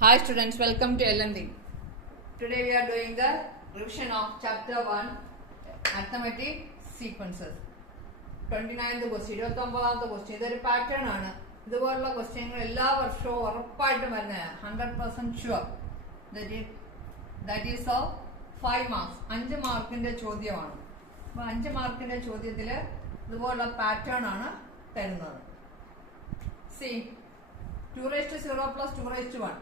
Hi students, welcome to LMD. Today we are doing the revision of chapter 1 Arithmetic Sequences. 29th question, 29th question. ഇതൊരു pattern ആണ്. ഇതുപോലുള്ള ക്വസ്റ്റ്യങ്ങൾ എല്ലാ വർഷവും ഉറപ്പായിട്ടും വരുന്നതാണ്. 100% sure. That is of 5 marks. 5 മാർക്കിന്റെ ചോദ്യമാണ്. അപ്പോൾ 5 മാർക്കിന്റെ ചോദ്യത്തിൽ ഇതുപോലുള്ള പാറ്റേൺ ആണ് തരുന്നത്. See, 2 raised to 0 plus 2 raised to 1.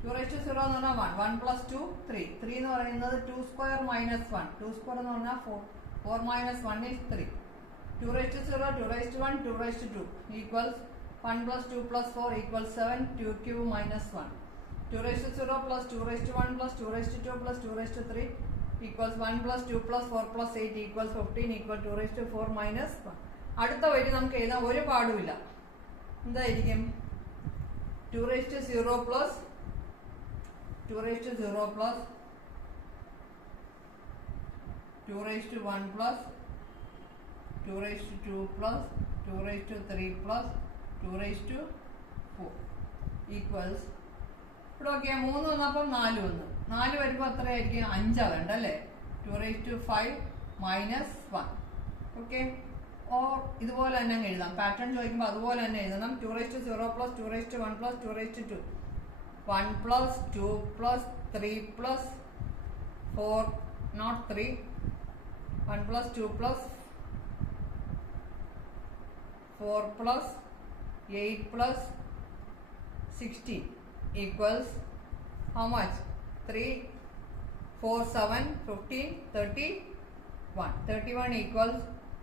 2 raised to 0 എന്ന് പറഞ്ഞാൽ 1, 1 plus 2, 3. 3 എന്ന് പറയുന്നത് 2 square minus 1. 2 square എന്ന് പറഞ്ഞാൽ 4. 4 minus 1 is 3. 2 raised to 0, 2 raised to 1, 2 raised to 2 equals 1 plus 2 plus 4 equals 7, 2 cube minus 1. 2 raised to 0 plus 2 raised to 1 plus 2 raised to 2 plus 2 raised to 3 equals 1 plus 2 plus 4 plus 8 equals 15 equal 2 raised to 4 minus 1. അടുത്ത വരി നമുക്ക് എഴുതാൻ ഒരു പാടുമില്ല. എന്തായിരിക്കും? 2 raised to 0 plus 2 raised to 0 plus 2 raised to 1 plus 2 raised to 2 plus 2 raised to 3 plus 2 raised to 4 equals ഇവിടെ okay 3 വന്നപ്പം 4 വന്നു. 4 വരുമ്പോൾ എത്രയായിരിക്കും? 5 വേണ്ട അല്ലേ? 2 raised to 5 minus 1. Okay, or ഇതുപോലെ തന്നെ എഴുതാം. പാറ്റേൺ ചോദിക്കുമ്പോൾ അതുപോലെ തന്നെ എഴുതണം. 2 raised to 0 plus 2 raised to 1 plus 2 raised to 2. 1 plus 2 plus 3 plus 4, not 3. 1 plus 2 plus 4 plus 8 plus 16 equals how much? 3, 4, 7, 15, 31. 31 equals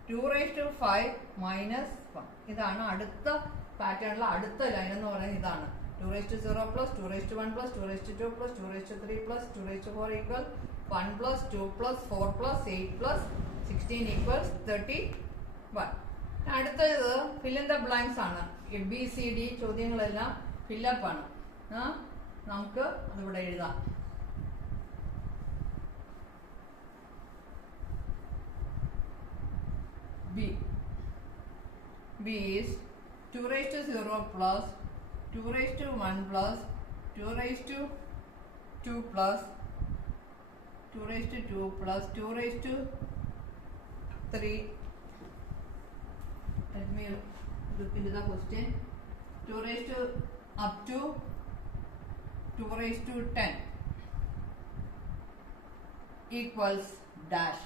2 raised to 5 minus 1. ഇതാണ് അടുത്ത പാറ്റേണിലെ അടുത്ത ലൈൻ എന്ന് പറയുന്നത്. ഇതാണ് 2 raised to 0 plus 2 raised to 1 plus 2 raised to 2 plus 2 raised to 3 plus 2 raised to 4 equals 1 plus 2 plus 4 plus 8 plus 16 equals 31. അടുത്തത് fill in the blanks ആണ്. ABCD ചോദ്യങ്ങളെല്ലാം fill up ആണ്. നമുക്ക് അതിവിടെ എഴുതാം. B is 2 raised to 0 plus 2 raised to 1 plus 2 raised to 2 plus 2 raised to 2 plus 2 raised to 3. Let me look into the question. 2 raised to up to 2 raised to 10 equals dash.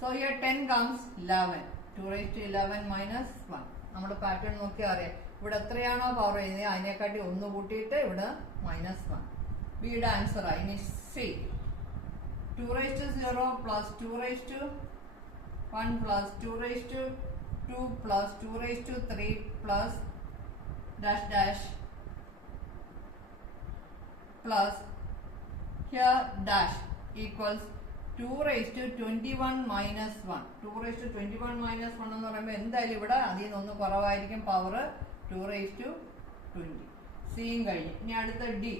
So here 10 comes 11. 2 raised to 11 minus 1. നമ്മുടെ pattern നോക്കിയാൽ അറിയാം. ഇവിടെ എത്രയാണോ power ചെയ്യുന്നത് അതിനെക്കാട്ടി ഒന്ന് കൂട്ടിയിട്ട് ഇവിടെ -1. ബിയുടെ ആൻസർ ആയി. ഇനി C 2 raised to 0 plus 2 raised to 1 plus 2 raised to 2 plus 2 raised to 3 plus dash dash plus here dash equals 2 raised to 21 minus 1. 2 raised to 21 minus 1 എന്ന് പറയുമ്പോൾ എന്തായാലും ഇവിടെ അതിൽ നിന്നൊന്ന് കുറവായിരിക്കും പവർ. 2 raised to 20. സിയും കഴിഞ്ഞു. ഇനി അടുത്ത D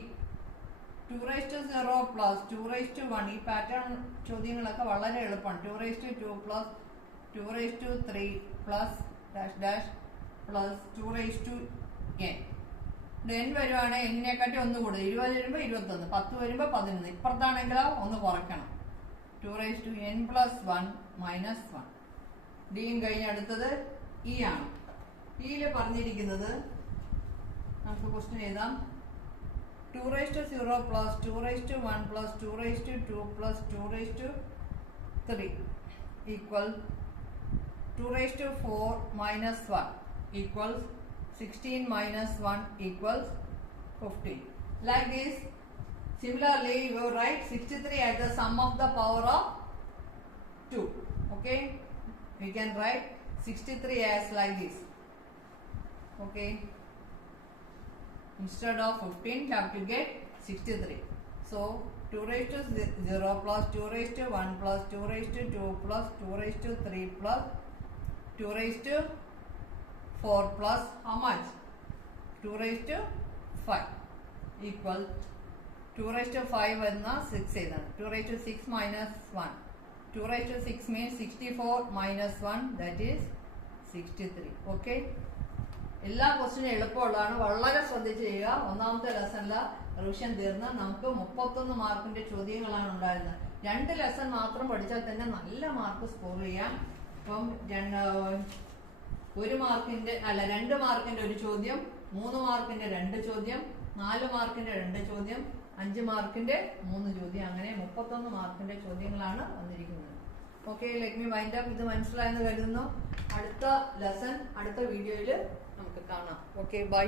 2 raised to 0 plus 2 raised to 1. ഈ പാറ്റേൺ ചോദ്യങ്ങളൊക്കെ വളരെ എളുപ്പമാണ്. 2 raised to 2 plus 2 raised to 3 plus dash dash plus 2 raised to n. n വരുവാണ് എന്നിനെക്കാട്ടി ഒന്ന് കൂടുതൽ. 20 വരുമ്പോൾ 21, 10 വരുമ്പോൾ 11. ഇപ്പുറത്താണെങ്കിലോ ഒന്ന് കുറയ്ക്കണം. 2 raised to n plus 1 minus 1. ഡിയും കഴിഞ്ഞ് അടുത്തത് ഇ ആണ്. ഇയില് പറഞ്ഞിരിക്കുന്നത് നമുക്ക് ക്വസ്റ്റ്യൻ എഴുതാം. 2 raised to 0 plus 2 raised to 1 plus 2 raised to 2 plus 2 raised to 3 equal 2 raised to 4 minus 1 equals 16 minus 1 equals 15. Like this, similarly you write 63 as the sum of the power of 2. Okay, we can write 63 as like this. Okay, instead of 15 you have to get 63. So 2 raised to 0 plus 2 raised to 1 plus 2 raised to 2 plus 2 raised to 3 plus 2 raised to 4 plus how much? 2 raised to 5 equal 2 raised to 5 എന്ന 6 എഴുതണം. 2 raised to 6 minus 1. 2 raised to 6 means 64 minus 1, that is 63. Okay, എല്ലാ ക്വസ്റ്റ്യനും എളുപ്പമുള്ളതാണ്. വളരെ ശ്രദ്ധിച്ച് ചെയ്യുക. ഒന്നാമത്തെ ലെസണിൽ revision തീർന്ന് നമുക്ക് 31 മാർക്കിന്റെ ചോദ്യങ്ങളാണ് ഉണ്ടായിരുന്നത്. 2 ലെസൺ മാത്രം പഠിച്ചാൽ തന്നെ നല്ല മാർക്ക് സ്കോർ ചെയ്യാം. ഇപ്പം 2 മാർക്കിന്റെ 1 ചോദ്യം, 3 മാർക്കിന്റെ 2 ചോദ്യം, 4 മാർക്കിന്റെ 2 ചോദ്യം, 5 മാർക്കിന്റെ 3 ചോദ്യം, അങ്ങനെ 31 മാർക്കിന്റെ ചോദ്യങ്ങളാണ് വന്നിരിക്കുന്നത്. Okay, let me wind up. ഇത് മനസ്സിലായെന്ന് കരുതുന്നു. അടുത്ത ലെസൺ അടുത്ത വീഡിയോയിൽ നമുക്ക് കാണാം. Okay, by.